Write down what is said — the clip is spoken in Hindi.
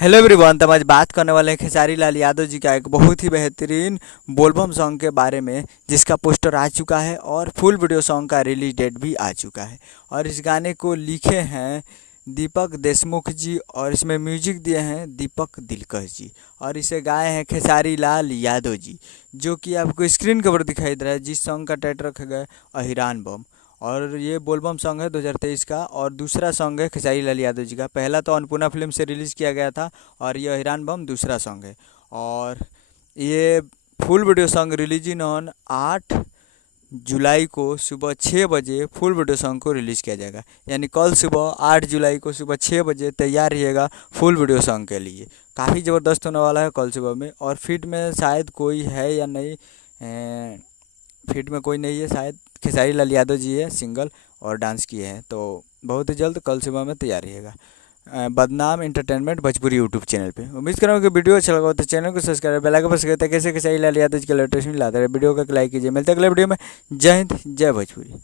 Hello everyone. तो हम आज बात करने वाले हैं खेसारी लाल यादव जी का एक बहुत ही बेहतरीन बोलबम सॉन्ग के बारे में, जिसका पोस्टर आ चुका है और फुल वीडियो सॉन्ग का रिलीज डेट भी आ चुका है। और इस गाने को लिखे हैं दीपक देशमुख जी और इसमें म्यूजिक दिए हैं दीपक दिलकश जी और इसे गाए हैं खेसारी लाल यादव जी, जो कि आपको स्क्रीन के ऊपर दिखाई दे रहा है। जिस सॉन्ग का टाइटल रखा गया है अहिरान बम। और ये बोलबम सॉन्ग है 2023 का और दूसरा सॉन्ग है खेसारी लाल यादव जी का। पहला तो अन्नपूर्णा फिल्म से रिलीज़ किया गया था और ये अहिरान बम दूसरा सॉन्ग है। और ये full video song releasing on 8 जुलाई को सुबह 6 बजे फुल वीडियो सॉन्ग को रिलीज़ किया जाएगा। यानी कल सुबह 8 जुलाई को सुबह 6 बजे तैयार रहिएगा फुल वीडियो सॉन्ग के लिए। काफ़ी ज़बरदस्त होने वाला है कल सुबह में। और फीड में शायद कोई है या नहीं, फीड में कोई नहीं है शायद। खेसारी लाल यादव जी है सिंगल और डांस किए हैं। तो बहुत ही जल्द कल सुबह में तैयार रहिएगा बदनाम एंटरटेनमेंट भोजपुरी यूट्यूब चैनल पे। उम्मीद करूँगा कि वीडियो अच्छा लगा तो चैनल को सब्सक्राइब बेल आइकन प्रेस करते कैसे खेसारी लाल यादव जी के लेटेस्ट मिल लाता है। वीडियो का लाइक कीजिए। मिलते हैं अगले वीडियो में। जय हिंद, जय भोजपुरी।